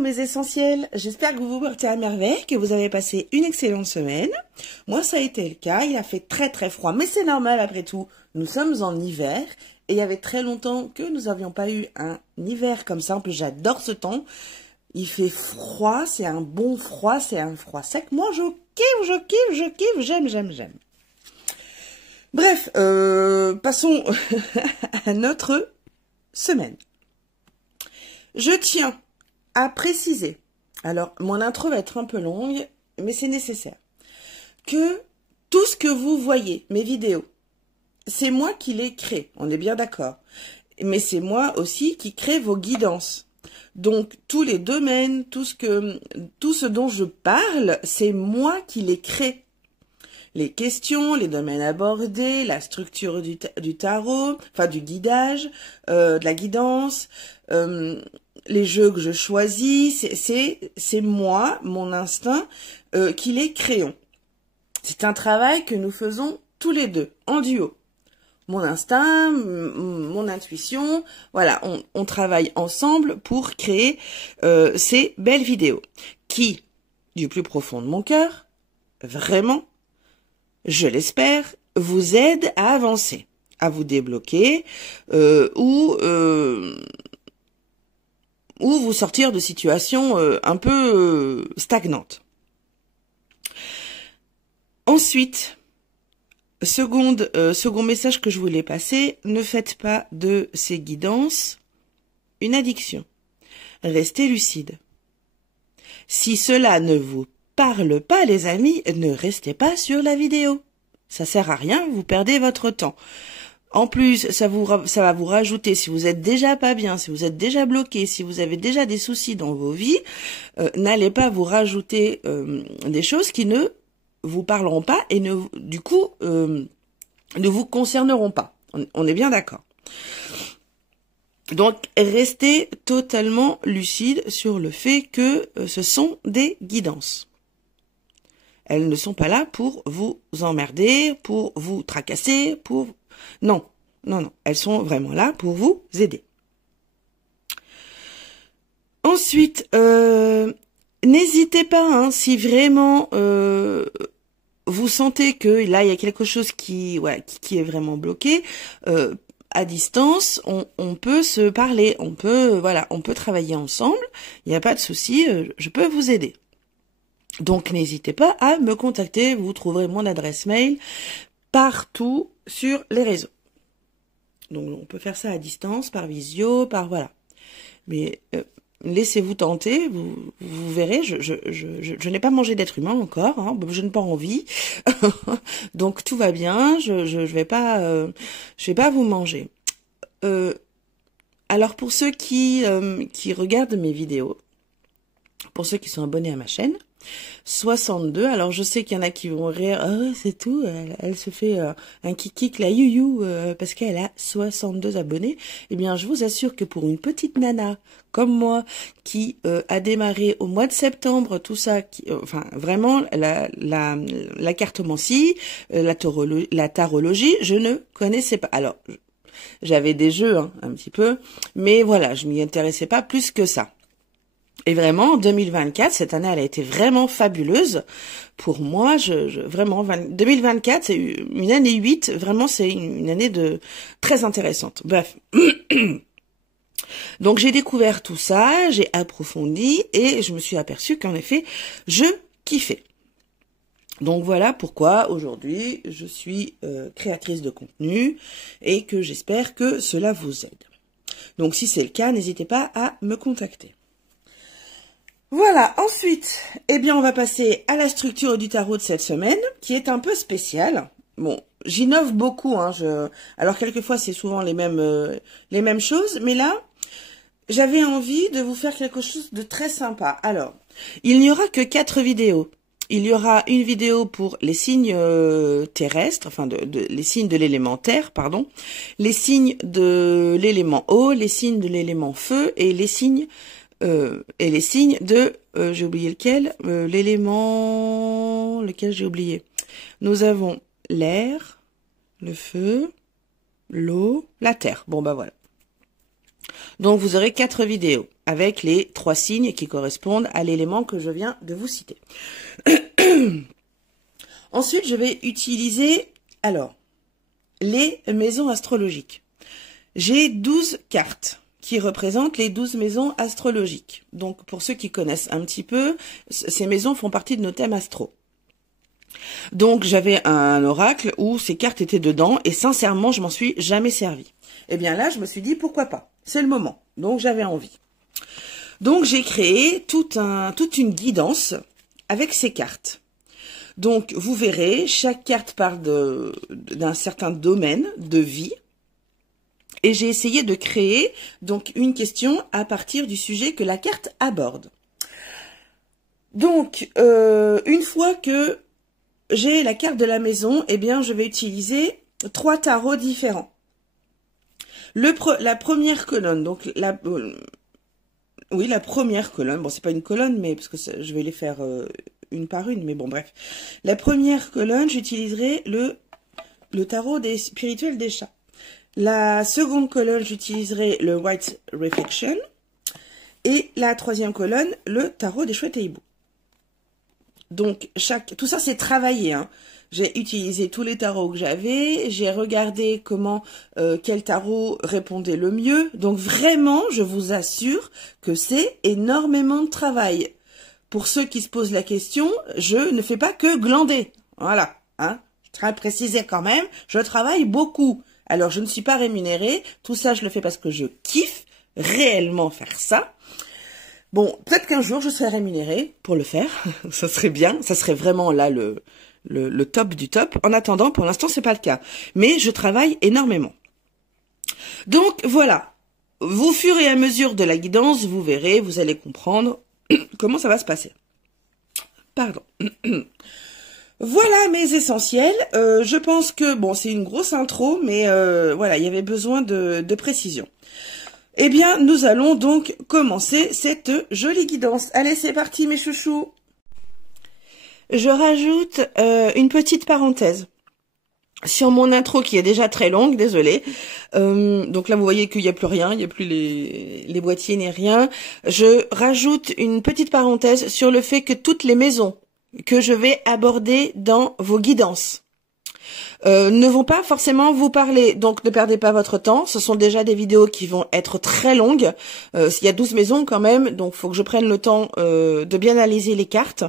mes essentiels, j'espère que vous vous portez à merveille, que vous avez passé une excellente semaine. Moi ça a été le cas, il a fait très très froid, mais c'est normal après tout, nous sommes en hiver et il y avait très longtemps que nous n'avions pas eu un hiver comme ça. En plus j'adore ce temps, il fait froid, c'est un bon froid, c'est un froid sec. Moi je kiffe, j'aime. Bref, passons à notre semaine. Je tiens à préciser, alors mon intro va être un peu longue, mais c'est nécessaire, que tout ce que vous voyez, mes vidéos, c'est moi qui les crée, on est bien d'accord, mais c'est moi aussi qui crée vos guidances. Donc tous les domaines, tout ce dont je parle, c'est moi qui les crée. Les questions, les domaines abordés, la structure du tarot, enfin du guidage, de la guidance, les jeux que je choisis, c'est moi, mon instinct, qui les créons. C'est un travail que nous faisons tous les deux, en duo. Mon instinct, mon intuition, voilà, on travaille ensemble pour créer ces belles vidéos qui, du plus profond de mon cœur, vraiment, je l'espère, vous aident à avancer, à vous débloquer ou vous sortir de situations un peu stagnantes. Ensuite, second message que je voulais passer, ne faites pas de ces guidances une addiction. Restez lucide. Si cela ne vous parle pas, les amis, ne restez pas sur la vidéo. Ça sert à rien, vous perdez votre temps. En plus, ça va vous rajouter, si vous êtes déjà pas bien, si vous êtes déjà bloqué, si vous avez déjà des soucis dans vos vies, n'allez pas vous rajouter des choses qui ne vous parleront pas et ne vous concerneront pas. On est bien d'accord. Donc, restez totalement lucide sur le fait que ce sont des guidances. Elles ne sont pas là pour vous emmerder, pour vous tracasser, Non. Elles sont vraiment là pour vous aider. Ensuite, n'hésitez pas, si vraiment vous sentez que là, il y a quelque chose qui est vraiment bloqué, à distance, on peut se parler, on peut travailler ensemble, il n'y a pas de souci, je peux vous aider. Donc n'hésitez pas à me contacter, vous trouverez mon adresse mail partout sur les réseaux. Donc on peut faire ça à distance, par visio, voilà. Mais laissez-vous tenter, vous verrez, je n'ai pas mangé d'être humain encore, je n'ai pas envie. Donc tout va bien, je vais pas vous manger. Alors pour ceux qui regardent mes vidéos, pour ceux qui sont abonnés à ma chaîne, 62, alors je sais qu'il y en a qui vont rire, c'est tout, elle se fait un kiki la you parce qu'elle a 62 abonnés. Eh bien, je vous assure que pour une petite nana comme moi qui a démarré au mois de septembre, tout ça, vraiment la cartomancie, la tarologie, je ne connaissais pas. Alors, j'avais des jeux un petit peu, mais voilà, je m'y intéressais pas plus que ça. Et vraiment, 2024, cette année, elle a été vraiment fabuleuse pour moi. 2024, c'est une année 8. Vraiment, c'est une année très intéressante. Bref. Donc, j'ai découvert tout ça, j'ai approfondi et je me suis aperçue qu'en effet, je kiffais. Donc, voilà pourquoi aujourd'hui, je suis créatrice de contenu et que j'espère que cela vous aide. Donc, si c'est le cas, n'hésitez pas à me contacter. Voilà, ensuite, on va passer à la structure du tarot de cette semaine, qui est un peu spéciale. Bon, j'innove beaucoup, alors quelquefois c'est souvent les mêmes choses, mais là, j'avais envie de vous faire quelque chose de très sympa. Alors, il n'y aura que 4 vidéos. Il y aura une vidéo pour les signes terrestres, les signes de l'élément terre, pardon, les signes de l'élément eau, les signes de l'élément feu et les signes de, j'ai oublié lequel, lequel j'ai oublié. Nous avons l'air, le feu, l'eau, la terre. Bon, voilà. Donc, vous aurez 4 vidéos. avec les 3 signes qui correspondent à l'élément que je viens de vous citer. Ensuite, je vais utiliser, alors, les maisons astrologiques. J'ai 12 cartes qui représentent les 12 maisons astrologiques. Donc, pour ceux qui connaissent un petit peu, ces maisons font partie de nos thèmes astro. Donc, j'avais un oracle où ces cartes étaient dedans et sincèrement, je m'en suis jamais servi. Et bien là, je me suis dit, pourquoi pas? C'est le moment. Donc, j'avais envie. Donc, j'ai créé toute une guidance avec ces cartes. Donc, vous verrez, chaque carte parle d'un certain domaine de vie. Et j'ai essayé de créer donc une question à partir du sujet que la carte aborde. Donc, une fois que j'ai la carte de la maison, eh bien, je vais utiliser 3 tarots différents. La première colonne, donc oui, la première colonne, bon, c'est pas une colonne, mais parce que je vais les faire une par une, mais bon, bref. La première colonne, j'utiliserai le tarot des spirituels des chats. La seconde colonne, j'utiliserai le White Reflection. Et la troisième colonne, le tarot des chouettes et hiboux. Donc, tout ça, c'est travaillé, hein. J'ai utilisé tous les tarots que j'avais. J'ai regardé quel tarot répondait le mieux. Donc, vraiment, je vous assure que c'est énormément de travail. Pour ceux qui se posent la question, je ne fais pas que glander. Voilà, hein. Je tiens à préciser quand même, je travaille beaucoup. Alors, je ne suis pas rémunérée. Tout ça, je le fais parce que je kiffe réellement faire ça. Bon, peut-être qu'un jour, je serai rémunérée pour le faire. Ça serait bien. Ça serait vraiment là le top du top. En attendant, pour l'instant, c'est pas le cas. Mais je travaille énormément. Donc, voilà. Au fur et à mesure de la guidance, vous verrez, vous allez comprendre comment ça va se passer. Pardon. Voilà mes essentiels. Je pense que, bon, c'est une grosse intro, mais voilà, il y avait besoin de précision. Eh bien, nous allons donc commencer cette jolie guidance. Allez, c'est parti mes chouchous. Je rajoute une petite parenthèse sur mon intro qui est déjà très longue, désolée. Donc là, vous voyez qu'il n'y a plus rien, il n'y a plus les boîtiers ni rien. Je rajoute une petite parenthèse sur le fait que toutes les maisons que je vais aborder dans vos guidances ne vont pas forcément vous parler. Donc ne perdez pas votre temps, ce sont déjà des vidéos qui vont être très longues. Il y a 12 maisons quand même, donc il faut que je prenne le temps de bien analyser les cartes.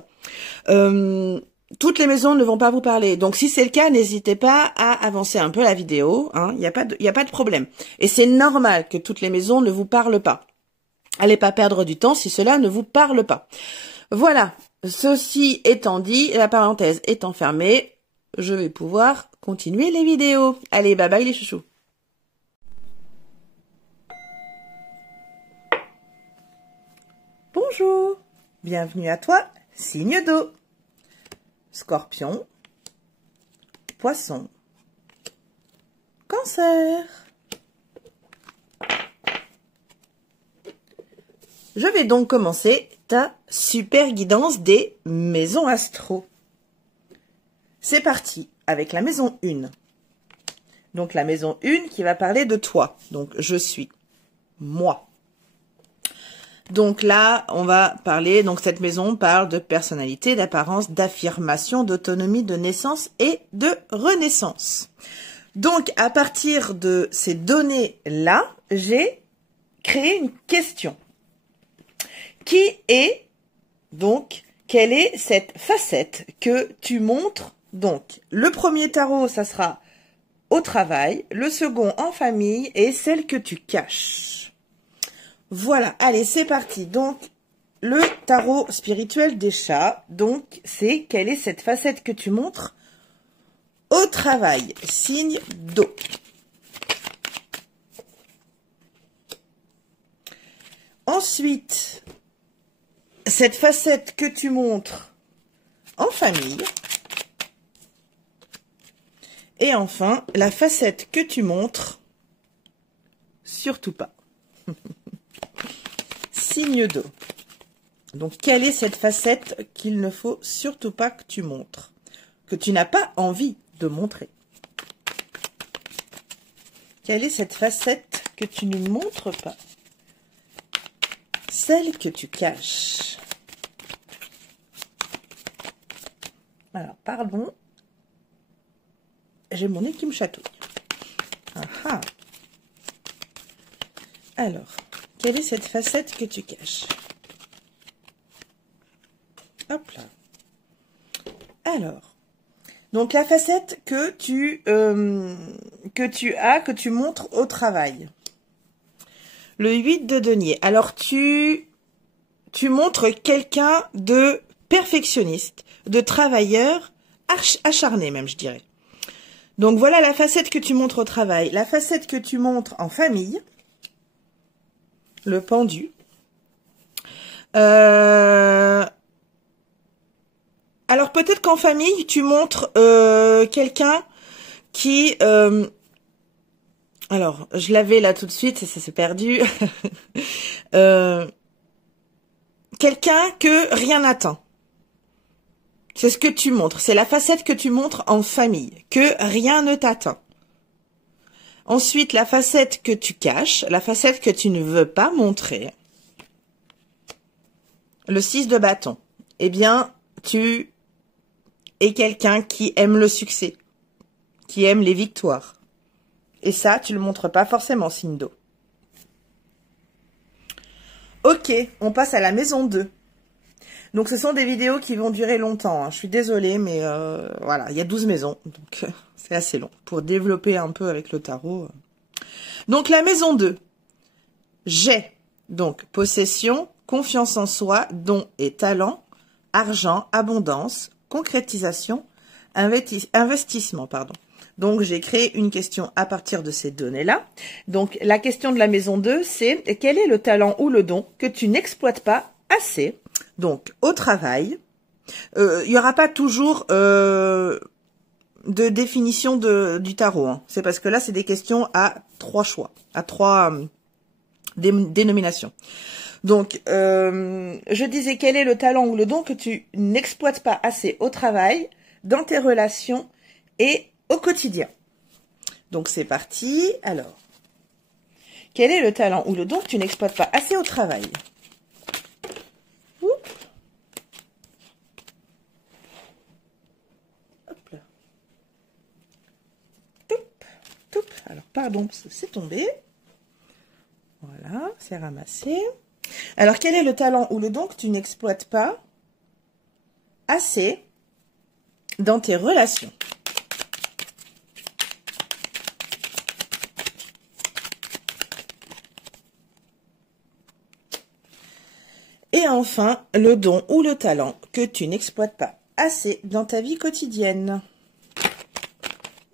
Toutes les maisons ne vont pas vous parler. Donc si c'est le cas, n'hésitez pas à avancer un peu la vidéo, hein. Il n'y a pas de problème. Et c'est normal que toutes les maisons ne vous parlent pas. Allez pas perdre du temps si cela ne vous parle pas. Voilà. Ceci étant dit, la parenthèse étant fermée, je vais pouvoir continuer les vidéos. Allez, bye bye les chouchous. Bonjour, bienvenue à toi, signe d'eau. Scorpion, Poisson, Cancer. Je vais donc commencer ta super guidance des maisons astro. C'est parti avec la maison 1. Donc la maison 1 qui va parler de toi. Donc je suis moi. Donc là, on va parler, donc cette maison parle de personnalité, d'apparence, d'affirmation, d'autonomie, de naissance et de renaissance. Donc à partir de ces données-là, j'ai créé une question. Qui est, donc, quelle est cette facette que tu montres? Donc, le premier tarot, ça sera au travail, le second en famille et celle que tu caches. Voilà, allez, c'est parti. Donc, le tarot spirituel des chats, donc, c'est quelle est cette facette que tu montres au travail, signe d'eau. Ensuite, cette facette que tu montres en famille. Et enfin, la facette que tu montres, surtout pas. Signe d'eau. Donc, quelle est cette facette qu'il ne faut surtout pas que tu montres? Que tu n'as pas envie de montrer? Quelle est cette facette que tu ne montres pas? Celle que tu caches. Alors, pardon. J'ai mon nez qui me chatouille. Ah ah. Alors, quelle est cette facette que tu caches? Hop là. Alors, donc la facette que tu montres au travail. Le 8 de denier. Alors, tu montres quelqu'un de perfectionniste, de travailleur, acharné même, je dirais. Donc, voilà la facette que tu montres au travail. La facette que tu montres en famille. Le pendu. Alors, peut-être qu'en famille, tu montres quelqu'un qui... alors, je l'avais là tout de suite, ça s'est perdu. Quelqu'un que rien n'atteint. C'est ce que tu montres. C'est la facette que tu montres en famille. Que rien ne t'atteint. Ensuite, la facette que tu caches. La facette que tu ne veux pas montrer. Le 6 de bâton. Eh bien, tu es quelqu'un qui aime le succès. Qui aime les victoires. Et ça, tu le montres pas forcément, signe d'eau. Ok, on passe à la maison 2. Donc, ce sont des vidéos qui vont durer longtemps. Hein. Je suis désolée, mais voilà, il y a 12 maisons. Donc, c'est assez long pour développer un peu avec le tarot. Donc, la maison 2. J'ai, donc, possession, confiance en soi, don et talent, argent, abondance, concrétisation, investissement, pardon. Donc, j'ai créé une question à partir de ces données-là. Donc, la question de la maison 2, c'est quel est le talent ou le don que tu n'exploites pas assez? Donc, au travail, il n'y aura pas toujours de définition du tarot. Hein. C'est parce que là, c'est des questions à 3 choix, à 3 dénominations. Donc, je disais, quel est le talent ou le don que tu n'exploites pas assez au travail, dans tes relations et au quotidien. Donc, c'est parti. Alors, quel est le talent ou le don que tu n'exploites pas assez au travail? Oups. Hop là. Toup, toup. Alors, pardon, c'est tombé. Voilà, c'est ramassé. Alors, quel est le talent ou le don que tu n'exploites pas assez dans tes relations? Et enfin, le don ou le talent que tu n'exploites pas assez dans ta vie quotidienne.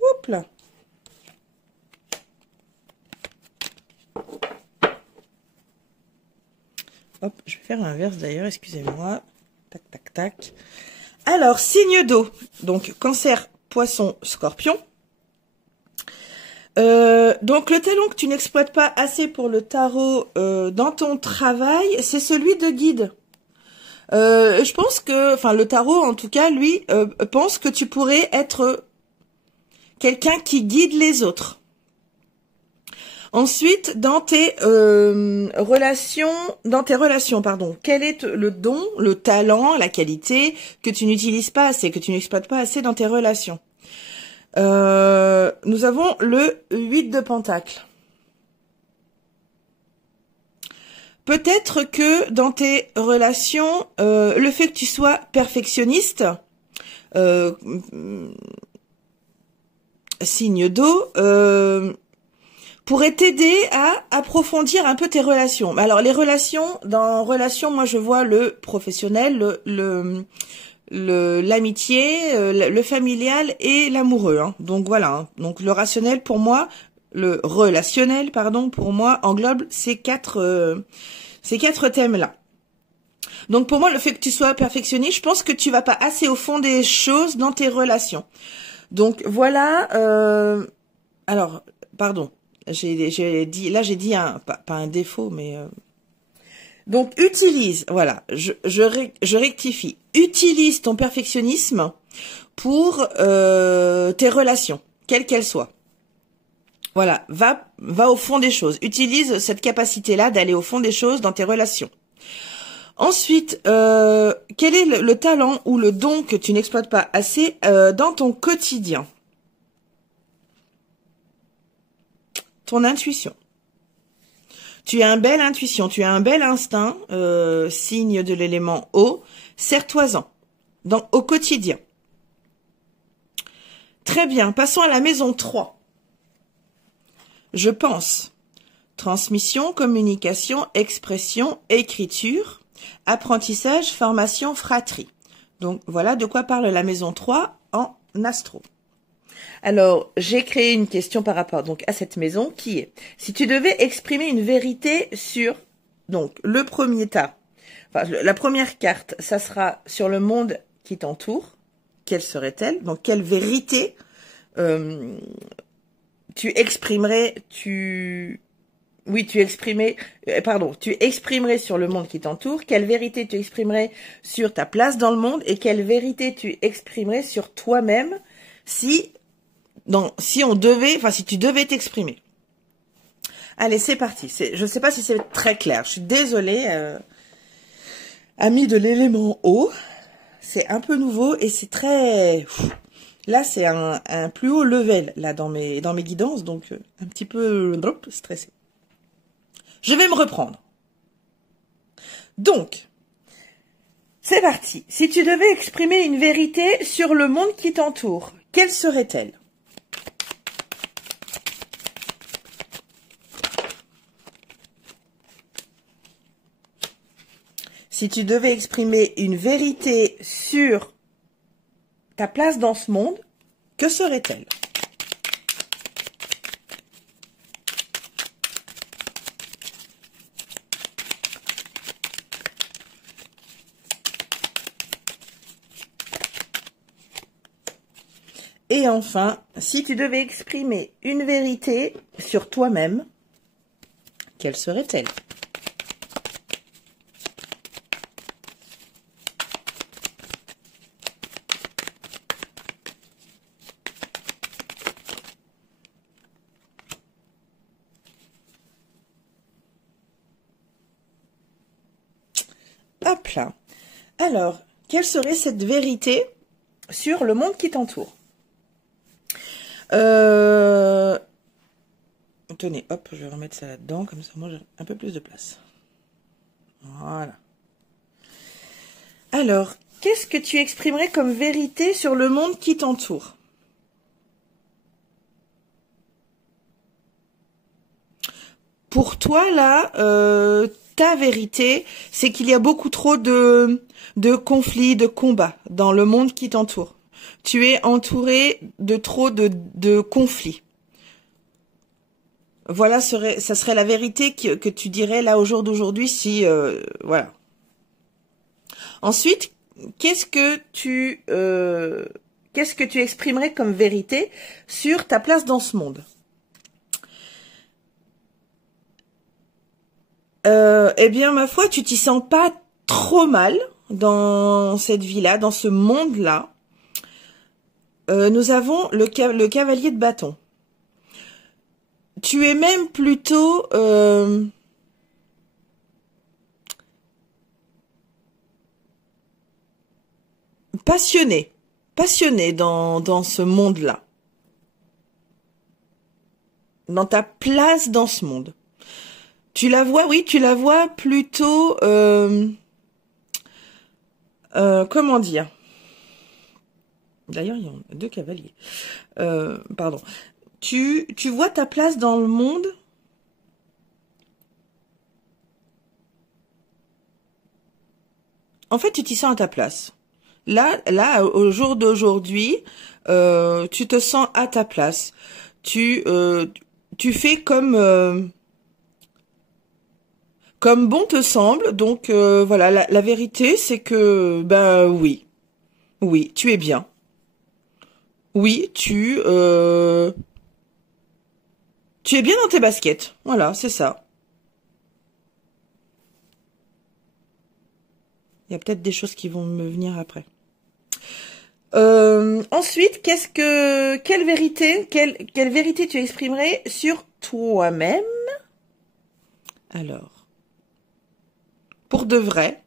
Oups là. Hop, je vais faire l'inverse d'ailleurs, excusez-moi. Tac, tac, tac. Alors, signe d'eau. Donc, cancer, poisson, scorpion. Donc, le talent que tu n'exploites pas assez pour le tarot dans ton travail, c'est celui de guide. Je pense que, enfin, le tarot, en tout cas, lui, pense que tu pourrais être quelqu'un qui guide les autres. Ensuite, dans tes relations, pardon, quel est le don, le talent, la qualité que tu n'utilises pas assez, que tu n'exploites pas assez dans tes relations? Nous avons le 8 de Pentacle. Peut-être que dans tes relations, le fait que tu sois perfectionniste, signe d'eau, pourrait t'aider à approfondir un peu tes relations. Alors, les relations, dans relations, moi, je vois le professionnel, l'amitié, le familial et l'amoureux. Hein. Donc, voilà. Hein. Donc, le rationnel, pour moi, le relationnel, pardon, pour moi, englobe ces quatre thèmes-là. Donc, pour moi, le fait que tu sois perfectionniste, je pense que tu vas pas assez au fond des choses dans tes relations. Donc, voilà. Alors, pardon. J'ai dit pas un défaut, mais donc utilise, voilà, je rectifie, utilise ton perfectionnisme pour tes relations, quelles qu'elles soient. Voilà, va au fond des choses, utilise cette capacité-là d'aller au fond des choses dans tes relations. Ensuite, quel est le talent ou le don que tu n'exploites pas assez dans ton quotidien? Ton intuition. Tu as une belle intuition, tu as un bel instinct, signe de l'élément eau. Serre-toi-en au quotidien. Très bien, passons à la maison 3. Je pense. Transmission, communication, expression, écriture, apprentissage, formation, fratrie. Donc voilà de quoi parle la maison 3 en astro. Alors, j'ai créé une question par rapport donc à cette maison qui est, si tu devais exprimer une vérité sur donc le premier tas, enfin, la première carte, ça sera sur le monde qui t'entoure, quelle serait-elle? Donc quelle vérité tu exprimerais, tu exprimerais sur le monde qui t'entoure, quelle vérité tu exprimerais sur ta place dans le monde et quelle vérité tu exprimerais sur toi-même si tu devais t'exprimer. Allez, c'est parti. Je ne sais pas si c'est très clair. Je suis désolée, amis de l'élément eau. C'est un peu nouveau et c'est très... Là, c'est un plus haut level là dans mes guidances, donc un petit peu stressé. Je vais me reprendre. Donc, c'est parti. Si tu devais exprimer une vérité sur le monde qui t'entoure, quelle serait-elle? Si tu devais exprimer une vérité sur ta place dans ce monde, que serait-elle? Et enfin, si tu devais exprimer une vérité sur toi-même, quelle serait-elle? Hop là. Alors, quelle serait cette vérité sur le monde qui t'entoure? Tenez, hop, je vais remettre ça là-dedans, comme ça moi j'ai un peu plus de place. Voilà. Alors, qu'est-ce que tu exprimerais comme vérité sur le monde qui t'entoure? Pour toi, là, ta vérité, c'est qu'il y a beaucoup trop de conflits, de combats dans le monde qui t'entoure. Tu es entouré de trop de conflits. Voilà, ça serait la vérité que tu dirais là au jour d'aujourd'hui si... voilà. Ensuite, qu'est-ce que tu exprimerais comme vérité sur ta place dans ce monde? Eh bien, ma foi, tu t'y sens pas trop mal dans cette vie-là, dans ce monde-là. Nous avons le cavalier de bâton. Tu es même plutôt... passionné dans ce monde-là. Dans ta place dans ce monde. Tu la vois, oui, tu la vois plutôt... comment dire? D'ailleurs, il y a deux cavaliers. Pardon. Tu vois ta place dans le monde. En fait, tu t'y sens à ta place. Là, au jour d'aujourd'hui, tu te sens à ta place. Tu fais comme bon te semble. Donc voilà, la vérité, c'est que ben oui, tu es bien. Oui, tu es bien dans tes baskets. Voilà, c'est ça. Il y a peut-être des choses qui vont me venir après. Ensuite, quelle vérité tu exprimerais sur toi-même? Alors, pour de vrai,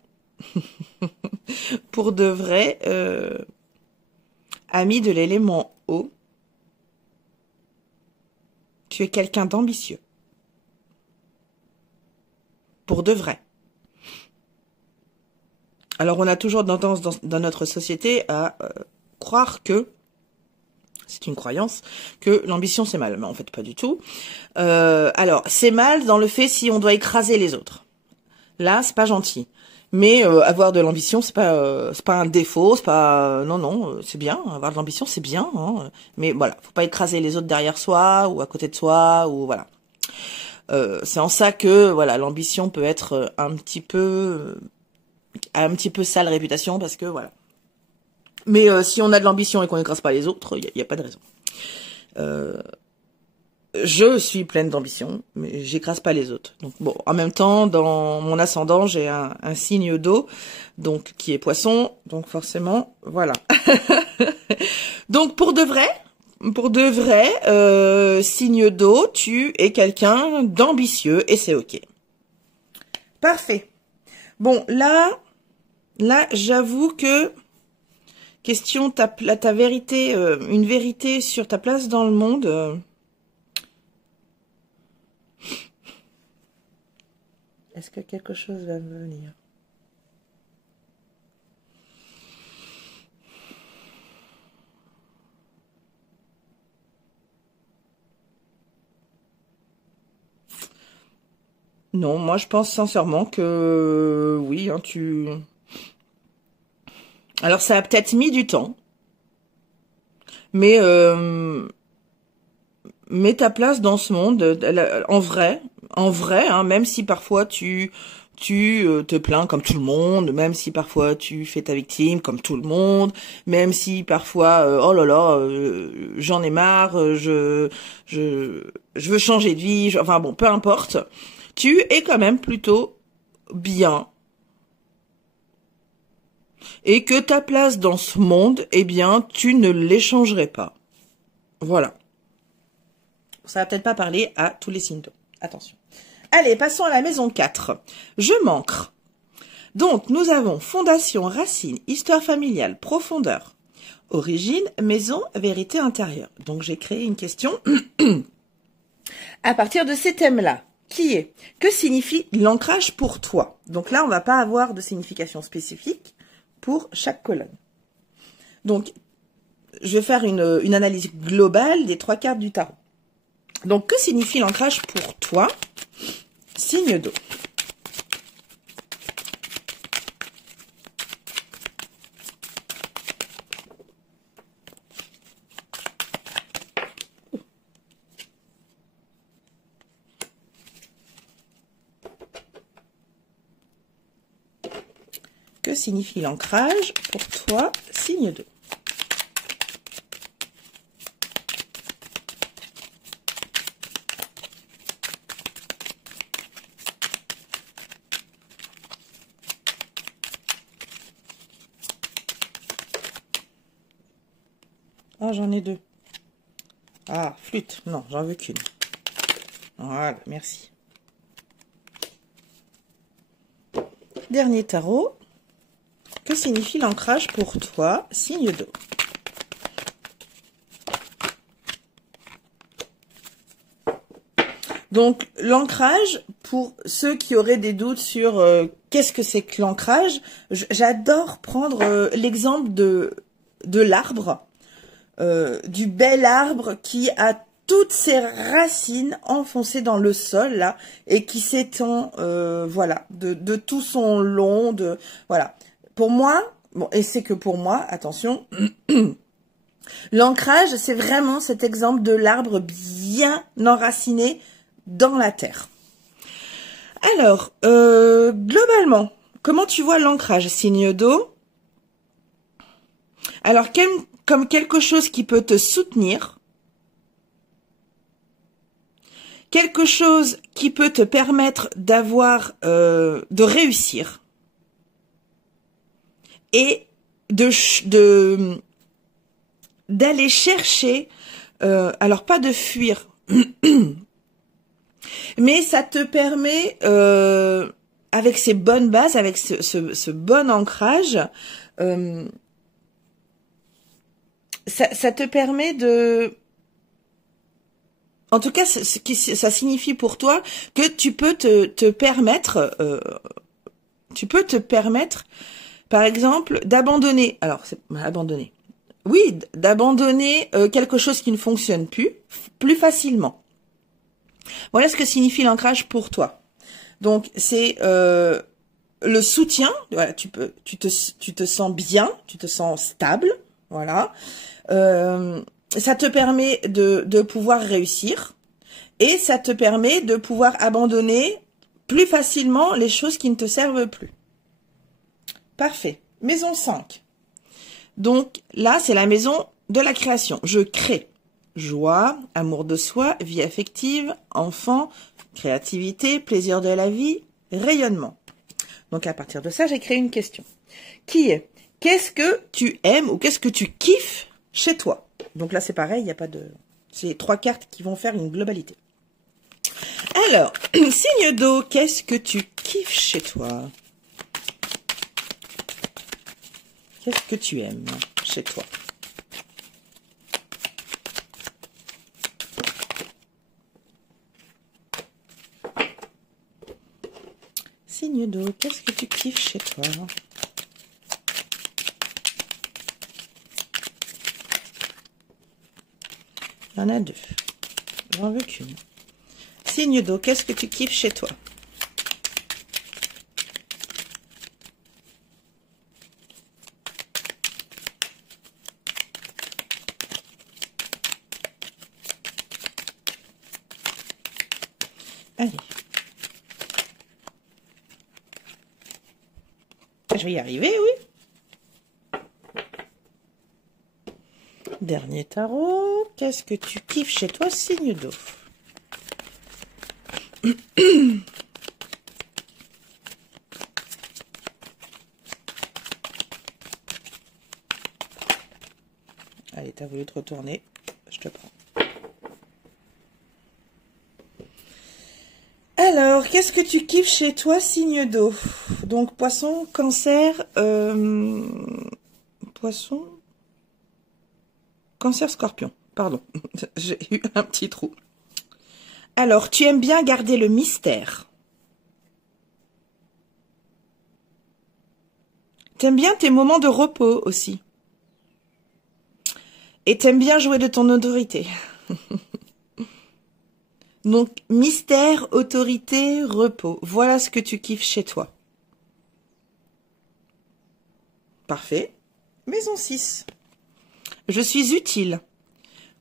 pour de vrai, ami de l'élément eau, tu es quelqu'un d'ambitieux. Pour de vrai. Alors, on a toujours tendance dans notre société à croire que, c'est une croyance, que l'ambition c'est mal. Mais en fait, pas du tout. Alors, c'est mal dans le fait si on doit écraser les autres. Là, c'est pas gentil. Mais avoir de l'ambition, c'est pas un défaut, c'est pas non, c'est bien. Avoir de l'ambition, c'est bien. Hein. Mais voilà, faut pas écraser les autres derrière soi ou à côté de soi ou voilà. C'est en ça que voilà, l'ambition peut être un petit peu sale réputation parce que voilà. Mais si on a de l'ambition et qu'on n'écrase pas les autres, il y a pas de raison. Je suis pleine d'ambition, mais j'écrase pas les autres. Donc bon, en même temps, dans mon ascendant, j'ai un signe d'eau, donc qui est poisson, donc forcément, voilà. Donc pour de vrai, signe d'eau, tu es quelqu'un d'ambitieux et c'est ok. Parfait. Bon, là, j'avoue que question ta vérité, une vérité sur ta place dans le monde. Est-ce que quelque chose va me venir? Non, moi je pense sincèrement que oui, hein, Alors ça a peut-être mis du temps, mais mets ta place dans ce monde, en vrai, hein, même si parfois tu te plains comme tout le monde, même si parfois tu fais ta victime comme tout le monde, même si parfois oh là là, j'en ai marre, je veux changer de vie, enfin bon, peu importe, tu es quand même plutôt bien. Et que ta place dans ce monde, eh bien, tu ne l'échangerais pas. Voilà. Ça va peut-être pas parler à tous les signes d'eau. Attention. Allez, passons à la maison 4. Je m'ancre. Donc, nous avons fondation, racine, histoire familiale, profondeur, origine, maison, vérité intérieure. Donc, j'ai créé une question à partir de ces thèmes-là. Qui est? Que signifie l'ancrage pour toi? Donc là, on va pas avoir de signification spécifique pour chaque colonne. Donc, je vais faire une analyse globale des 3 cartes du tarot. Donc, que signifie l'ancrage pour toi? Signe d'eau. Que signifie l'ancrage pour toi? Signe d'eau. Ah, j'en ai 2. Ah, flûte. Non, j'en veux qu'une. Voilà, merci. Dernier tarot. Que signifie l'ancrage pour toi? Signe d'eau. Donc, l'ancrage, pour ceux qui auraient des doutes sur qu'est-ce que c'est que l'ancrage, j'adore prendre l'exemple de l'arbre, du bel arbre qui a toutes ses racines enfoncées dans le sol, là, et qui s'étend, voilà, de tout son long, voilà. Pour moi, bon, et c'est que pour moi, attention, l'ancrage, c'est vraiment cet exemple de l'arbre bien enraciné dans la terre. Alors, globalement, comment tu vois l'ancrage? Signe d'eau. Alors, comme quelque chose qui peut te soutenir, quelque chose qui peut te permettre d'avoir, de réussir, et d'aller chercher, alors pas de fuir, mais ça te permet avec ces bonnes bases, avec ce bon ancrage, ça te permet de... En tout cas, ça signifie pour toi que tu peux te permettre, par exemple, d'abandonner. Alors, c'est abandonner. Oui, d'abandonner quelque chose qui ne fonctionne plus facilement. Voilà ce que signifie l'ancrage pour toi. Donc, c'est le soutien. Voilà, tu te sens bien, tu te sens stable. Voilà. Ça te permet de pouvoir réussir et ça te permet de pouvoir abandonner plus facilement les choses qui ne te servent plus. Parfait. Maison 5. Donc là, c'est la maison de la création. Je crée. Joie, amour de soi, vie affective, enfant, créativité, plaisir de la vie, rayonnement. Donc à partir de ça, j'ai créé une question. Qui est? Qu'est-ce que tu aimes ou qu'est-ce que tu kiffes chez toi? Donc là, c'est pareil, il n'y a pas de... C'est 3 cartes qui vont faire une globalité. Alors, signe d'eau, qu'est-ce que tu kiffes chez toi? Qu'est-ce que tu aimes chez toi? Signe d'eau, qu'est-ce que tu kiffes chez toi? Il y en a 2. J'en veux qu'une. Signe d'eau, qu'est-ce que tu kiffes chez toi? Allez. Je vais y arriver, oui. Dernier tarot. Qu'est-ce que tu kiffes chez toi, signe d'eau? Allez, t'as voulu te retourner. Je te prends. Alors, qu'est-ce que tu kiffes chez toi, signe d'eau? Donc, poisson, cancer, poisson, cancer, scorpion. Pardon, j'ai eu un petit trou. Alors, tu aimes bien garder le mystère. T'aimes bien tes moments de repos aussi. Et t'aimes bien jouer de ton autorité. Donc, mystère, autorité, repos. Voilà ce que tu kiffes chez toi. Parfait. Maison 6. Je suis utile.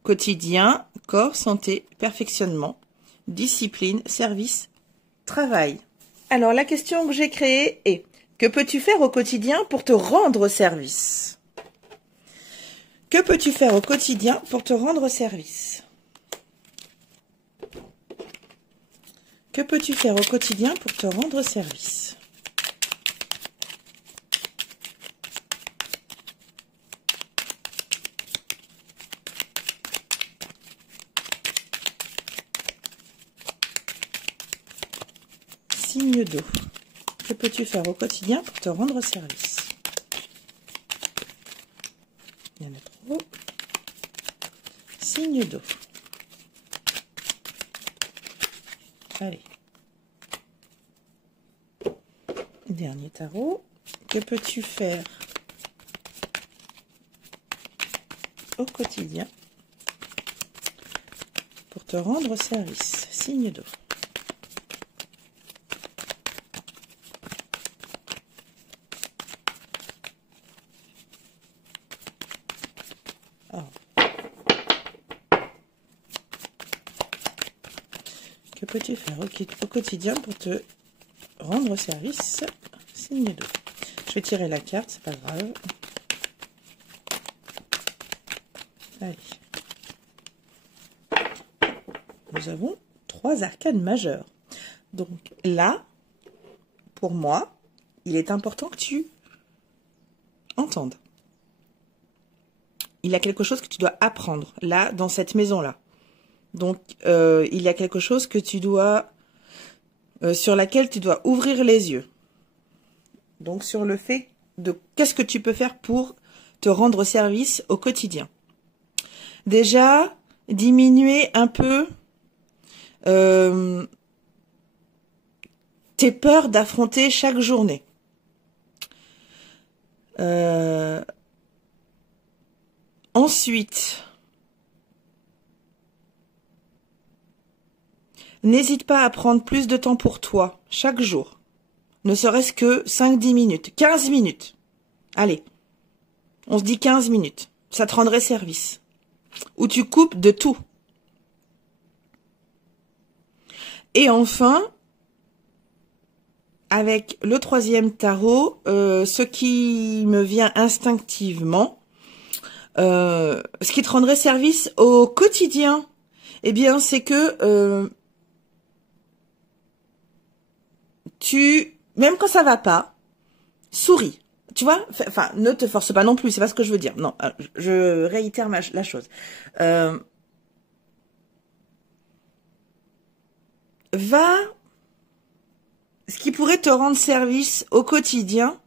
Quotidien, corps, santé, perfectionnement, discipline, service, travail. Alors, la question que j'ai créée est: que peux-tu faire au quotidien pour te rendre service? Que peux-tu faire au quotidien pour te rendre service? Que peux-tu faire au quotidien pour te rendre service? Signe d'eau. Que peux-tu faire au quotidien pour te rendre service? Il y en a trop. Signe d'eau. Allez. Dernier tarot. Que peux-tu faire au quotidien pour te rendre service? Signe d'eau. Que peux-tu faire au quotidien pour te rendre service? Signe d'eau. Je vais tirer la carte, c'est pas grave. Allez. Nous avons 3 arcanes majeures. Donc là, pour moi, il est important que tu entendes. Il y a quelque chose que tu dois apprendre, là, dans cette maison-là. Donc, il y a quelque chose que tu dois sur laquelle tu dois ouvrir les yeux. Donc, sur le fait de qu'est-ce que tu peux faire pour te rendre service au quotidien. Déjà, diminuer un peu tes peurs d'affronter chaque journée. Ensuite, n'hésite pas à prendre plus de temps pour toi chaque jour. Ne serait-ce que 5-10 minutes, 15 minutes. Allez, on se dit 15 minutes. Ça te rendrait service. Où tu coupes de tout. Et enfin, avec le 3e tarot, ce qui me vient instinctivement, ce qui te rendrait service au quotidien, eh bien, c'est que même quand ça va pas, souris. Tu vois, enfin, ne te force pas non plus, c'est pas ce que je veux dire. Non, je réitère la chose. Ce qui pourrait te rendre service au quotidien,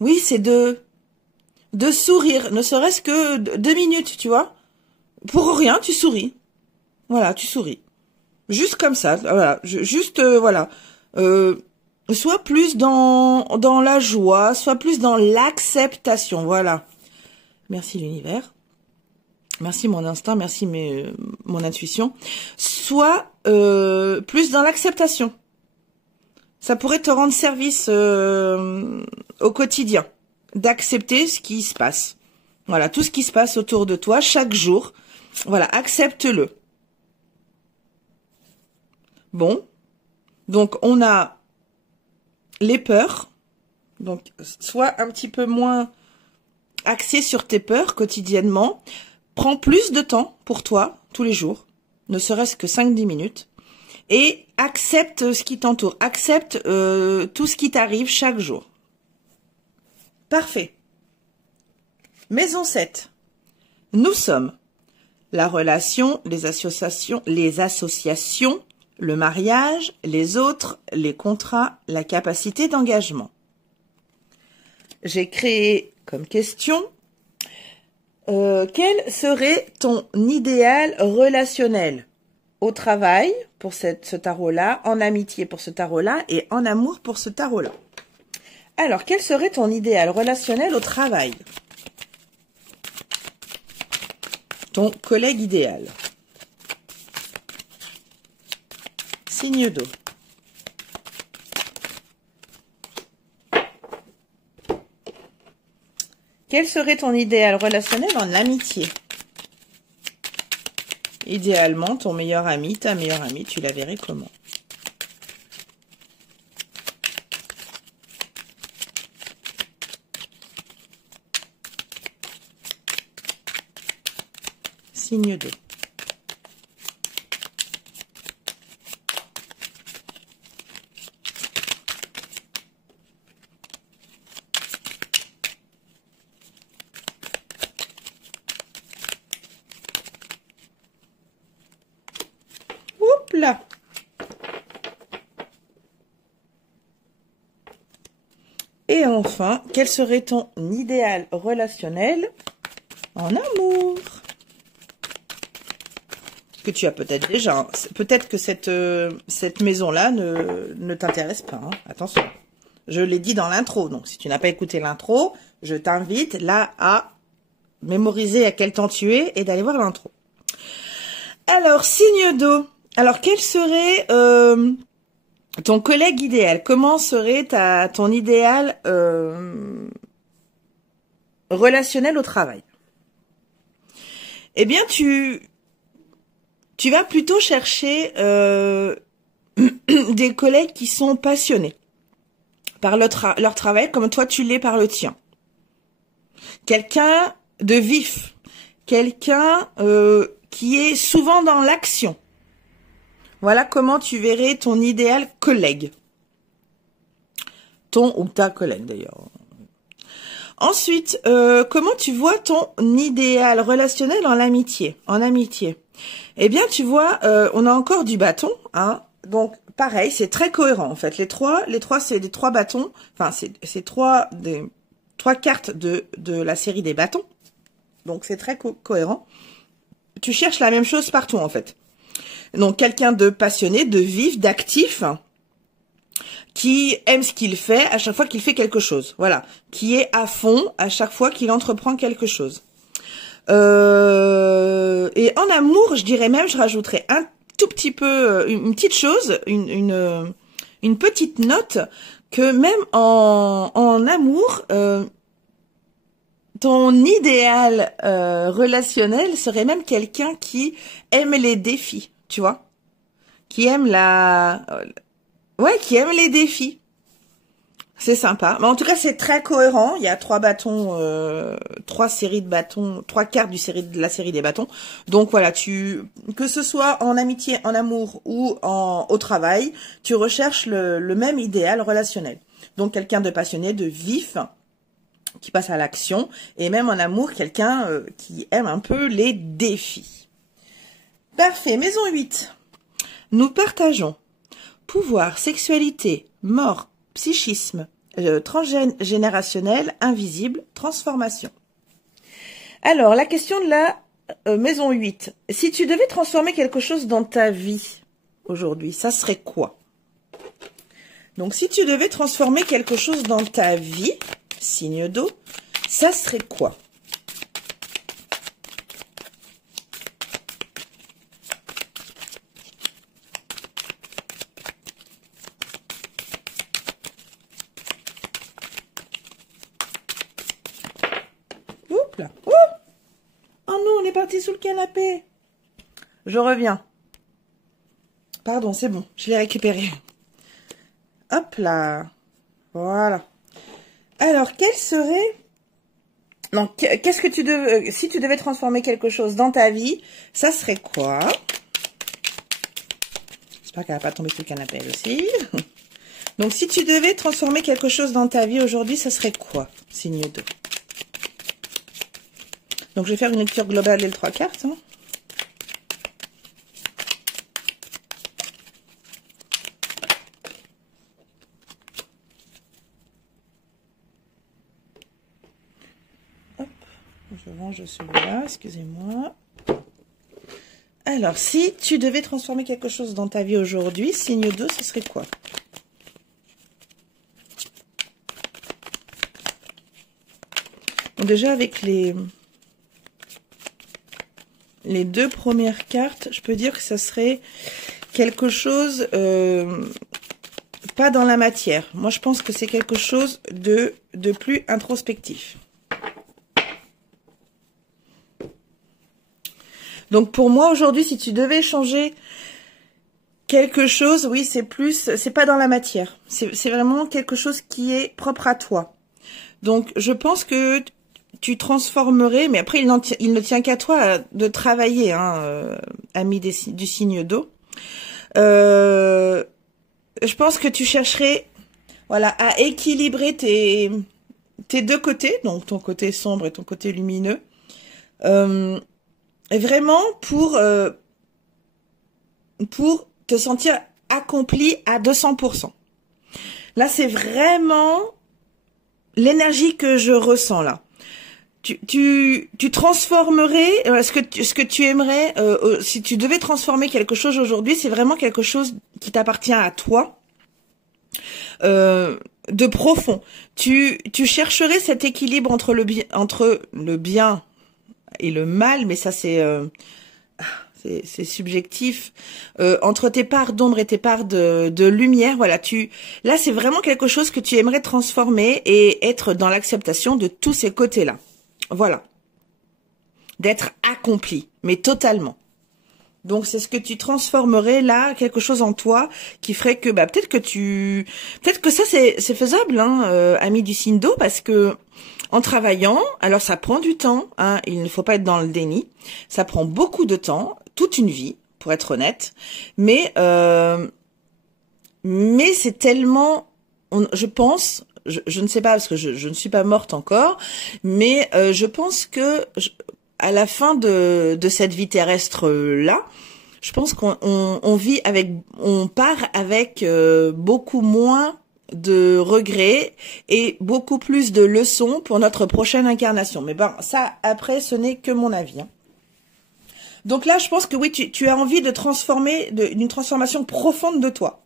oui, c'est de sourire, ne serait-ce que 2 minutes, tu vois. Pour rien, tu souris. Voilà, tu souris. Juste comme ça, voilà. Voilà. Sois plus dans la joie, sois plus dans l'acceptation, voilà. Merci l'univers. Merci mon instinct, merci mon intuition. Sois plus dans l'acceptation. Ça pourrait te rendre service au quotidien. D'accepter ce qui se passe. Voilà, tout ce qui se passe autour de toi, chaque jour. Voilà, accepte-le. Bon. Donc, on a les peurs. Donc, sois un petit peu moins axé sur tes peurs quotidiennement. Prends plus de temps pour toi, tous les jours. Ne serait-ce que 5-10 minutes. Et accepte ce qui t'entoure. Accepte tout ce qui t'arrive chaque jour. Parfait. Maison 7. Nous sommes la relation, les associations, le mariage, les autres, les contrats, la capacité d'engagement. J'ai créé comme question, quel serait ton idéal relationnel au travail pour ce tarot-là, en amitié pour ce tarot-là et en amour pour ce tarot-là? Alors, quel serait ton idéal relationnel au travail? Ton collègue idéal. Signe d'eau. Quel serait ton idéal relationnel en amitié? Idéalement, ton meilleur ami, ta meilleure amie, tu la verrais comment? Signe d'eau. Oups là. Et enfin, quel serait ton idéal relationnel en amour? Que tu as peut-être déjà. Hein. Peut-être que cette maison-là ne t'intéresse pas. Hein. Attention. Je l'ai dit dans l'intro. Donc, si tu n'as pas écouté l'intro, je t'invite là à mémoriser à quel temps tu es et d'aller voir l'intro. Alors, signe d'eau. Alors, quel serait ton collègue idéal? Comment serait ton idéal relationnel au travail? Eh bien, tu vas plutôt chercher des collègues qui sont passionnés par leur travail, comme toi tu l'es par le tien. Quelqu'un de vif, quelqu'un qui est souvent dans l'action. Voilà comment tu verrais ton idéal collègue. Ton ou ta collègue d'ailleurs. Ensuite, comment tu vois ton idéal relationnel en amitié? Eh bien, tu vois, on a encore du bâton, hein. Donc, pareil, c'est très cohérent en fait. Les trois, c'est des trois bâtons. Enfin, c'est trois cartes de la série des bâtons. Donc, c'est très cohérent. Tu cherches la même chose partout en fait. Donc, quelqu'un de passionné, de vif, d'actif, qui aime ce qu'il fait à chaque fois qu'il fait quelque chose. Voilà, qui est à fond à chaque fois qu'il entreprend quelque chose. Et en amour, je dirais même, je rajouterais un tout petit peu, une petite chose, une petite note, que même en amour, ton idéal relationnel serait même quelqu'un qui aime les défis, tu vois, qui aime qui aime les défis. C'est sympa. Mais en tout cas, c'est très cohérent. Il y a trois bâtons, trois séries de bâtons, trois cartes de la série des bâtons. Donc voilà, que ce soit en amitié, en amour ou au travail, tu recherches le même idéal relationnel. Donc quelqu'un de passionné, de vif, qui passe à l'action. Et même en amour, quelqu'un qui aime un peu les défis. Parfait. Maison 8. Nous partageons pouvoir, sexualité, mort, psychisme, transgénérationnel, invisible, transformation. Alors, la question de la maison 8. Si tu devais transformer quelque chose dans ta vie aujourd'hui, ça serait quoi? Donc, si tu devais transformer quelque chose dans ta vie, signe d'eau, ça serait quoi? Oups là. Oh, oh non, on est parti sous le canapé. Je reviens. Pardon, c'est bon, je l'ai récupéré. Hop là. Voilà. Alors, quel serait... Non, qu'est-ce que tu devais... Si tu devais transformer quelque chose dans ta vie, ça serait quoi? J'espère qu'elle va pas tomber sous le canapé, elle aussi. Donc, si tu devais transformer quelque chose dans ta vie aujourd'hui, ça serait quoi? Signe 2. Donc, je vais faire une lecture globale des 3 cartes. Hein. Hop, je range celui-là, excusez-moi. Alors, si tu devais transformer quelque chose dans ta vie aujourd'hui, signe 2, ce serait quoi? Donc déjà, avec les 2 premières cartes, je peux dire que ça serait quelque chose, pas dans la matière. Moi, je pense que c'est quelque chose de plus introspectif. Donc, pour moi, aujourd'hui, si tu devais changer quelque chose, oui, c'est pas dans la matière. C'est vraiment quelque chose qui est propre à toi. Donc, je pense que tu transformerais, mais après, il ne tient qu'à toi de travailler, hein, ami du signe d'eau. Je pense que tu chercherais, voilà, à équilibrer tes 2 côtés, donc ton côté sombre et ton côté lumineux, vraiment pour te sentir accompli à 200%. Là, c'est vraiment l'énergie que je ressens là. Tu transformerais ce que tu aimerais, si tu devais transformer quelque chose aujourd'hui, c'est vraiment quelque chose qui t'appartient à toi, de profond. Tu chercherais cet équilibre entre le bien et le mal, mais ça c'est subjectif, entre tes parts d'ombre et tes parts de lumière. Voilà, là c'est vraiment quelque chose que tu aimerais transformer et être dans l'acceptation de tous ces côtés-là. Voilà. D'être accompli, mais totalement. Donc, c'est ce que tu transformerais là, quelque chose en toi, qui ferait que, peut-être que ça, c'est faisable, hein, ami du signe d'eau, parce que, en travaillant, alors ça prend du temps, hein, il ne faut pas être dans le déni, ça prend beaucoup de temps, toute une vie, pour être honnête, mais c'est tellement, je pense, je ne sais pas parce que je ne suis pas morte encore, mais je pense que à la fin de cette vie terrestre là, je pense qu'on vit avec, on part avec beaucoup moins de regrets et beaucoup plus de leçons pour notre prochaine incarnation. Mais bon, ça après, ce n'est que mon avis. Hein. Donc là, je pense que oui, tu as envie de transformer, d'une transformation profonde de toi.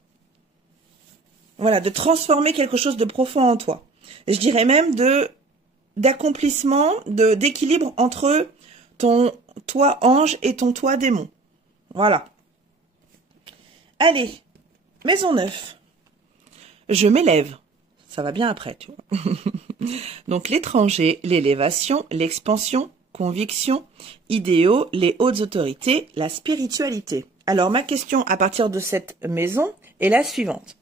Voilà, de transformer quelque chose de profond en toi. Et je dirais même d'accomplissement, d'équilibre entre ton toi ange et ton toi démon. Voilà. Allez, maison 9. Je m'élève. Ça va bien après, tu vois. Donc l'étranger, l'élévation, l'expansion, conviction, idéaux, les hautes autorités, la spiritualité. Alors ma question à partir de cette maison est la suivante.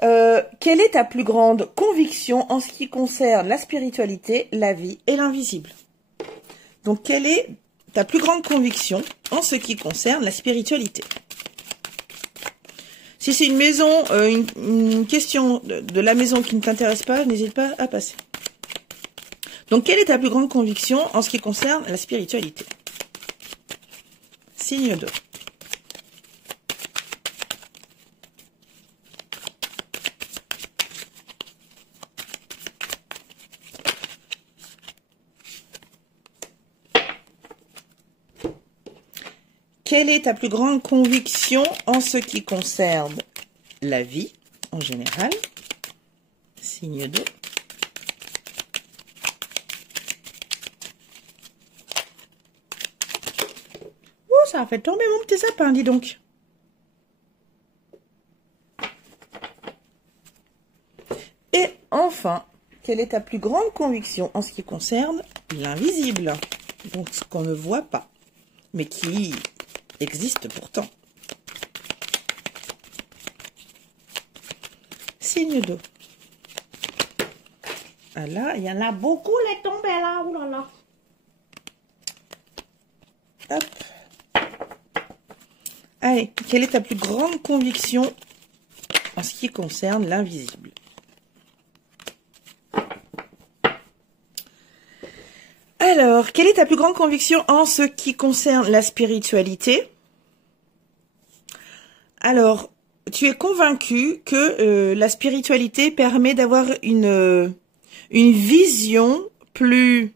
Quelle est ta plus grande conviction en ce qui concerne la spiritualité, la vie et l'invisible? Donc quelle est ta plus grande conviction en ce qui concerne la spiritualité? Si c'est une maison, une question de la maison qui ne t'intéresse pas, n'hésite pas à passer. Donc, quelle est ta plus grande conviction en ce qui concerne la spiritualité? Signe 2. Quelle est ta plus grande conviction en ce qui concerne la vie en général? Signe 2. Oh, ça a fait tomber mon petit sapin, dis donc. Et enfin, quelle est ta plus grande conviction en ce qui concerne l'invisible? Donc, ce qu'on ne voit pas, mais qui existe pourtant. Signe 2. Ah là, il y en a beaucoup les tombés là. Ouh là là. Hop. Allez, quelle est ta plus grande conviction en ce qui concerne l'invisible? Alors, quelle est ta plus grande conviction en ce qui concerne la spiritualité? Alors, tu es convaincu que la spiritualité permet d'avoir une vision plus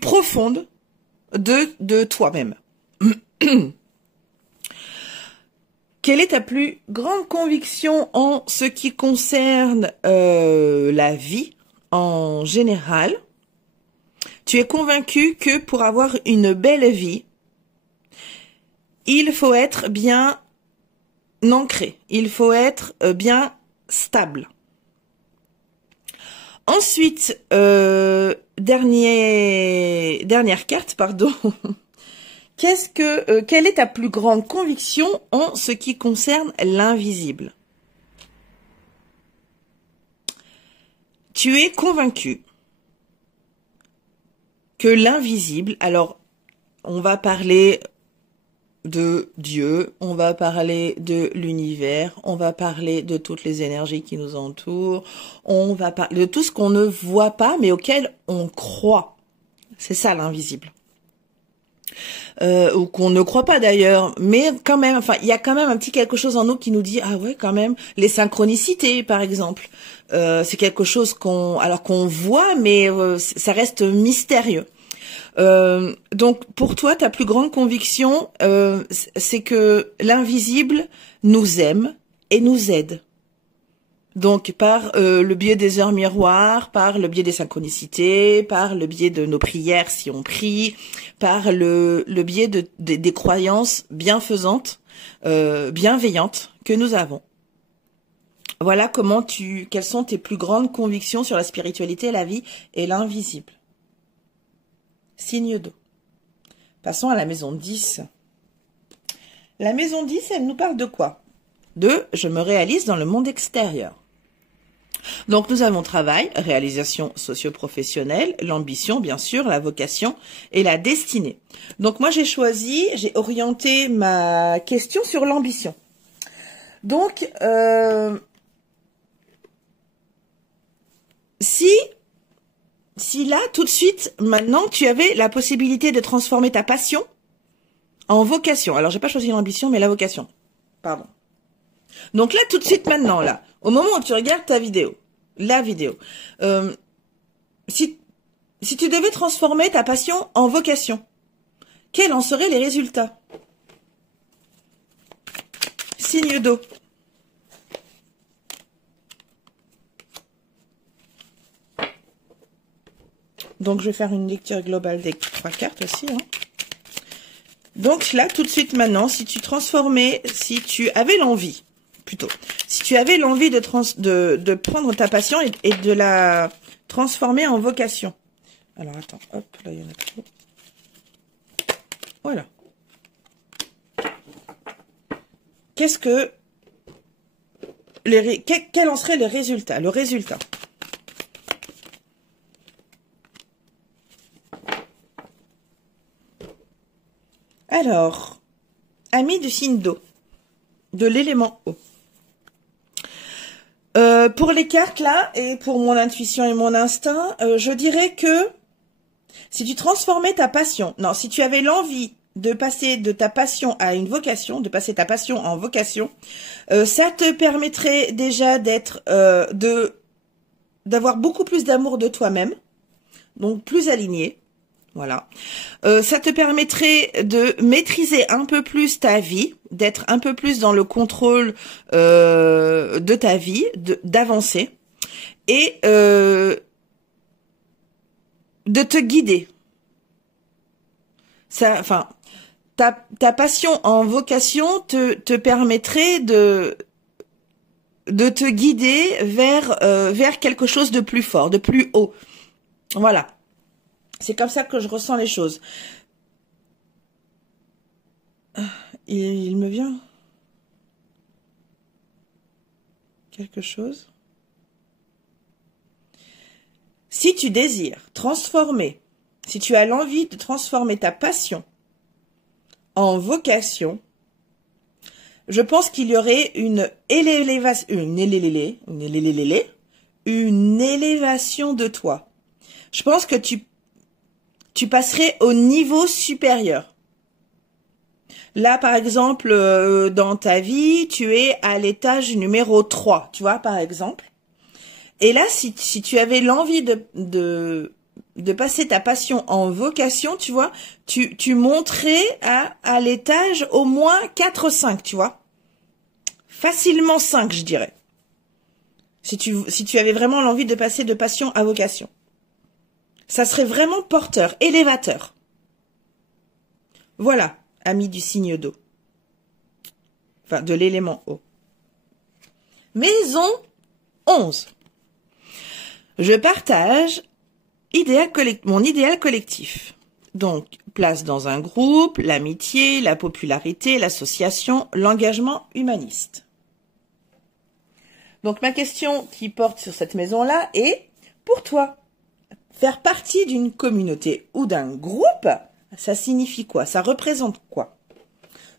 profonde de toi-même. Quelle est ta plus grande conviction en ce qui concerne la vie en général? Tu es convaincu que pour avoir une belle vie, il faut être bien ancré, il faut être bien stable. Ensuite, dernière carte, pardon. Quelle est ta plus grande conviction en ce qui concerne l'invisible? Tu es convaincu que l'invisible, alors on va parler de Dieu, on va parler de l'univers, on va parler de toutes les énergies qui nous entourent, on va parler de tout ce qu'on ne voit pas mais auquel on croit. C'est ça l'invisible. Ou qu'on ne croit pas d'ailleurs, mais quand même, enfin, il y a quand même un petit quelque chose en nous qui nous dit, ah ouais, quand même, les synchronicités, par exemple, c'est quelque chose qu'on voit, mais ça reste mystérieux. Donc, pour toi, ta plus grande conviction, c'est que l'invisible nous aime et nous aide. Donc, par le biais des heures miroirs, par le biais des synchronicités, par le biais de nos prières si on prie, par le biais des croyances bienfaisantes, bienveillantes que nous avons. Voilà quelles sont tes plus grandes convictions sur la spiritualité, la vie et l'invisible. Signe 2. Passons à la maison 10. La maison 10, elle nous parle de quoi? De « je me réalise dans le monde extérieur ». Donc nous avons travail, réalisation socio-professionnelle, l'ambition bien sûr, la vocation et la destinée. Donc moi j'ai orienté ma question sur l'ambition. Donc si là, tout de suite, maintenant, tu avais la possibilité de transformer ta passion en vocation. Alors, j'ai pas choisi l'ambition, mais la vocation. Pardon. Donc là, tout de suite, maintenant, là, au moment où tu regardes ta vidéo, la vidéo, si tu devais transformer ta passion en vocation, quels en seraient les résultats? Signe d'eau. Donc, je vais faire une lecture globale des 3 cartes aussi. Hein. Donc là, tout de suite maintenant, si tu avais l'envie, plutôt, si tu avais l'envie de prendre ta passion et de la transformer en vocation. Alors, attends, hop, là, il y en a trop. Voilà. Quels en seraient les résultats? Le résultat. Alors, ami du signe d'eau, de l'élément eau. Pour les cartes là, et pour mon intuition et mon instinct, je dirais que si tu transformais ta passion, non, si tu avais l'envie de passer de ta passion à une vocation, de passer ta passion en vocation, ça te permettrait déjà d'avoir beaucoup plus d'amour de toi-même, donc plus aligné. Voilà. Ça te permettrait de maîtriser un peu plus ta vie, d'être un peu plus dans le contrôle de ta vie, d'avancer et de te guider. Ça, enfin, ta passion en vocation te permettrait de te guider vers quelque chose de plus fort, de plus haut. Voilà. C'est comme ça que je ressens les choses. Il me vient quelque chose. Si tu désires transformer, si tu as l'envie de transformer ta passion en vocation, je pense qu'il y aurait une élévation de toi. Je pense que tu passerais au niveau supérieur. Là, par exemple, dans ta vie, tu es à l'étage numéro 3, tu vois, par exemple. Et là, si tu avais l'envie de passer ta passion en vocation, tu vois, tu monterais à l'étage au moins 4 ou 5, tu vois. Facilement 5, je dirais. Si tu avais vraiment l'envie de passer de passion à vocation. Ça serait vraiment porteur, élévateur. Voilà, ami du signe d'eau. Enfin, de l'élément eau. Maison 11. Je partage mon idéal collectif. Donc, place dans un groupe, l'amitié, la popularité, l'association, l'engagement humaniste. Donc, ma question qui porte sur cette maison-là est, pour toi, faire partie d'une communauté ou d'un groupe, ça signifie quoi? Ça représente quoi?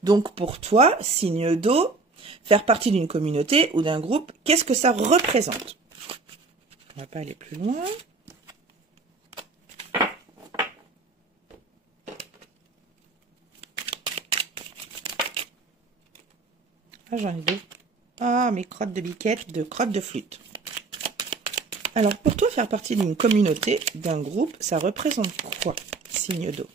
Donc pour toi, signe d'eau, faire partie d'une communauté ou d'un groupe, qu'est-ce que ça représente? On va pas aller plus loin. Ah, j'en ai deux. Ah, mes crottes de biquette, de crottes de flûte. Alors, pour toi, faire partie d'une communauté, d'un groupe, ça représente quoi, signe d'eau?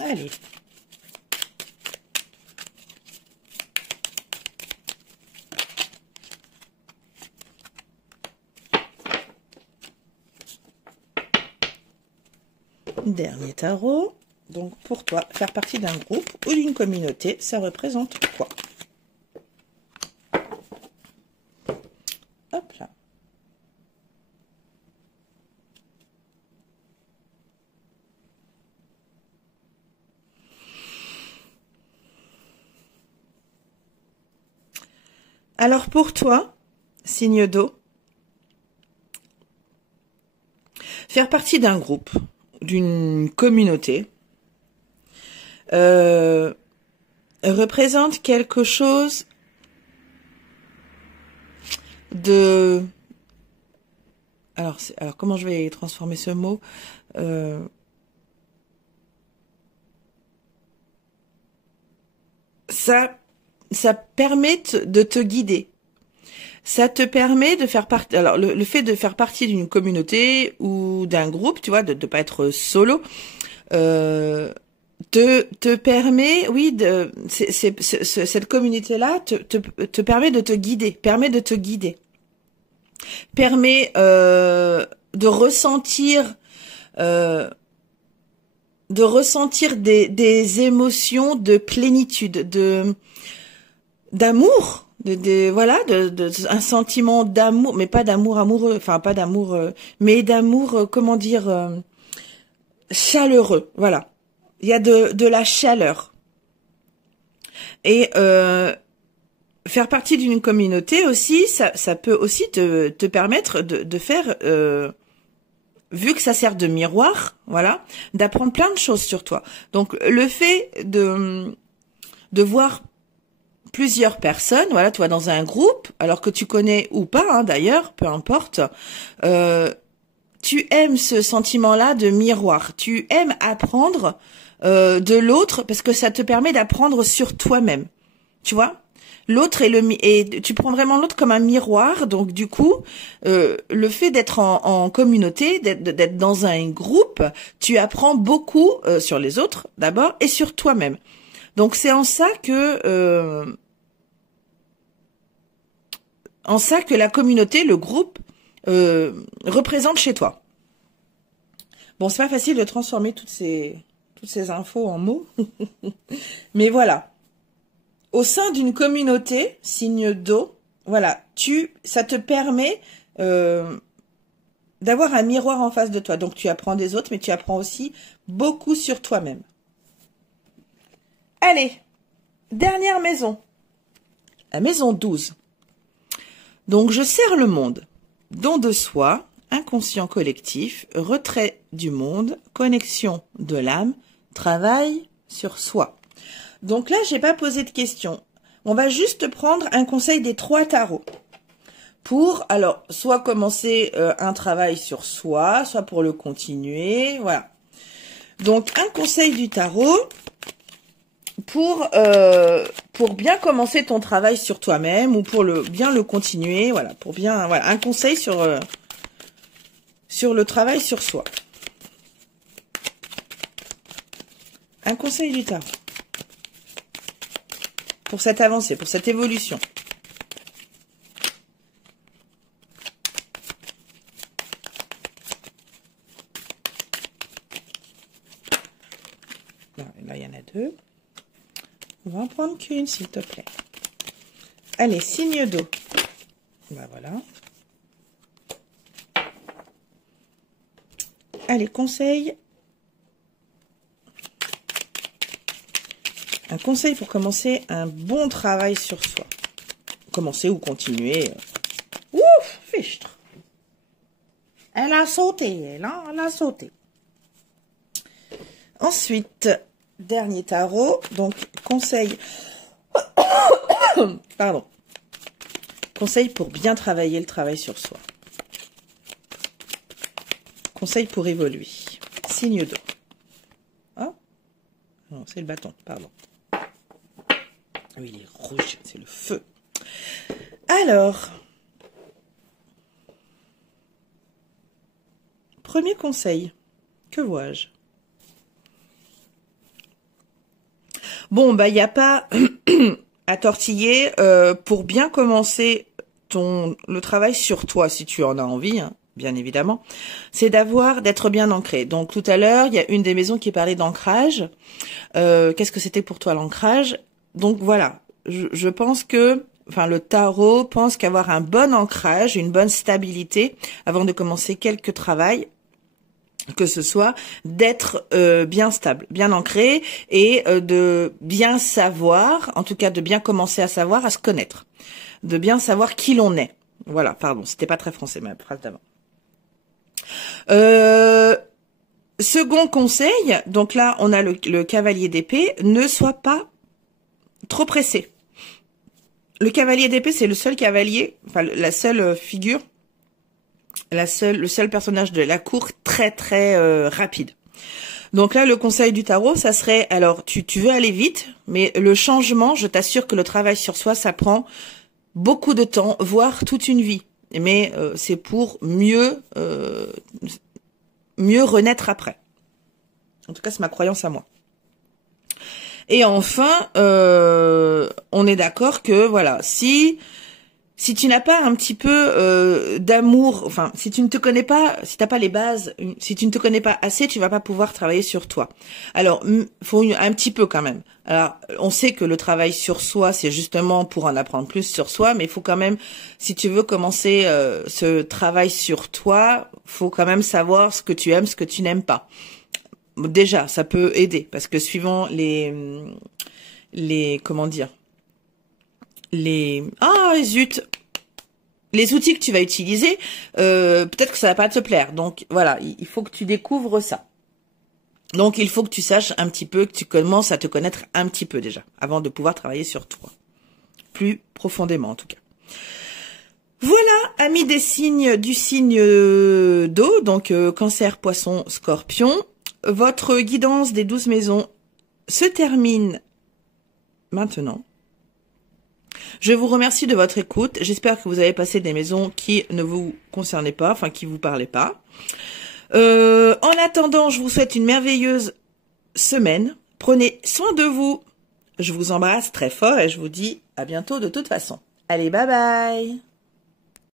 Allez. Dernier tarot. Donc pour toi, faire partie d'un groupe ou d'une communauté, ça représente quoi? Hop là. Alors pour toi, signe d'eau, faire partie d'un groupe, d'une communauté, représente quelque chose de... Alors comment je vais transformer ce mot? Ça permet de te guider. Ça te permet de faire partie. Alors le fait de faire partie d'une communauté ou d'un groupe, tu vois, de pas être solo, te permet, oui, cette communauté-là te permet de te guider, permet de ressentir des émotions de plénitude, d'amour, voilà, un sentiment d'amour, mais pas d'amour amoureux, enfin pas d'amour, mais d'amour, comment dire, chaleureux, voilà. Il y a de la chaleur. Et faire partie d'une communauté aussi, ça peut aussi te permettre de faire, vu que ça sert de miroir, voilà, d'apprendre plein de choses sur toi. Donc le fait de voir plusieurs personnes, voilà, toi dans un groupe, alors que tu connais ou pas, hein, d'ailleurs, peu importe, tu aimes ce sentiment-là de miroir. Tu aimes apprendre de l'autre parce que ça te permet d'apprendre sur toi-même. Tu vois? L'autre et tu prends vraiment l'autre comme un miroir. Donc du coup, le fait d'être en communauté, d'être dans un groupe, tu apprends beaucoup sur les autres d'abord et sur toi-même. Donc c'est en ça que la communauté, le groupe, représente chez toi. Bon, c'est pas facile de transformer toutes ces infos en mots, mais voilà. Au sein d'une communauté, signe d'eau, voilà, ça te permet d'avoir un miroir en face de toi. Donc tu apprends des autres, mais tu apprends aussi beaucoup sur toi-même. Allez, dernière maison, la maison 12. Donc je sers le monde, don de soi, inconscient collectif, retrait du monde, connexion de l'âme, travail sur soi. Donc là, j'ai pas posé de questions. On va juste prendre un conseil des 3 tarots. Pour, alors, soit commencer un travail sur soi, soit pour le continuer, voilà. Donc, un conseil du tarot pour bien commencer ton travail sur toi-même ou pour bien le continuer, voilà, pour bien, voilà, un conseil sur le travail sur soi. Un conseil du tarot. Pour cette avancée, pour cette évolution. Là, il y en a 2. On va en prendre qu'une, s'il te plaît. Allez, signe d'eau. Ben voilà. Allez, conseil. Un conseil pour commencer un bon travail sur soi. Commencer ou continuer. Ouf, fichtre. Elle a sauté, elle a sauté. Ensuite, dernier tarot. Donc, conseil. Pardon. Conseil pour bien travailler le travail sur soi. Conseil pour évoluer. Signe d'eau. Oh. Non, c'est le bâton, pardon. Oui, il est rouge, c'est le feu. Alors, premier conseil, que vois-je? Bon, bah, il n'y a pas à tortiller pour bien commencer le travail sur toi, si tu en as envie, hein, bien évidemment. C'est d'être bien ancré. Donc, tout à l'heure, il y a une des maisons qui parlait d'ancrage. Qu'est-ce que c'était pour toi, l'ancrage? Donc, voilà. Je pense que, enfin, le tarot pense qu'avoir un bon ancrage, une bonne stabilité, avant de commencer quelque travail, que ce soit d'être bien stable, bien ancré et de bien savoir, en tout cas de bien commencer à savoir, à se connaître, de bien savoir qui l'on est. Voilà, pardon, c'était pas très français ma phrase d'avant. Second conseil, donc là on a le cavalier d'épée, ne sois pas trop pressé. Le cavalier d'épée, c'est le seul cavalier, enfin la seule figure, le seul personnage de la cour très rapide. Donc là, le conseil du tarot, ça serait, alors tu veux aller vite, mais le changement, je t'assure que le travail sur soi, ça prend beaucoup de temps, voire toute une vie. Mais c'est pour mieux renaître après. En tout cas, c'est ma croyance à moi. Et enfin, on est d'accord que voilà, si tu n'as pas un petit peu d'amour, enfin, si tu ne te connais pas, si t'as pas les bases, si tu ne te connais pas assez, tu vas pas pouvoir travailler sur toi. Alors, faut un petit peu quand même. Alors, on sait que le travail sur soi, c'est justement pour en apprendre plus sur soi, mais il faut quand même, si tu veux commencer ce travail sur toi, faut quand même savoir ce que tu aimes, ce que tu n'aimes pas. Déjà, ça peut aider parce que suivant comment dire, les outils que tu vas utiliser, peut-être que ça va pas te plaire. Donc voilà, il faut que tu découvres ça. Donc il faut que tu saches un petit peu, que tu commences à te connaître un petit peu déjà, avant de pouvoir travailler sur toi. Plus profondément en tout cas. Voilà, amis des signes du signe d'eau, donc Cancer, Poisson, Scorpion. Votre guidance des 12 maisons se termine maintenant. Je vous remercie de votre écoute. J'espère que vous avez passé des maisons qui ne vous concernaient pas, enfin qui vous parlaient pas. En attendant, je vous souhaite une merveilleuse semaine. Prenez soin de vous. Je vous embrasse très fort et je vous dis à bientôt de toute façon. Allez, bye bye!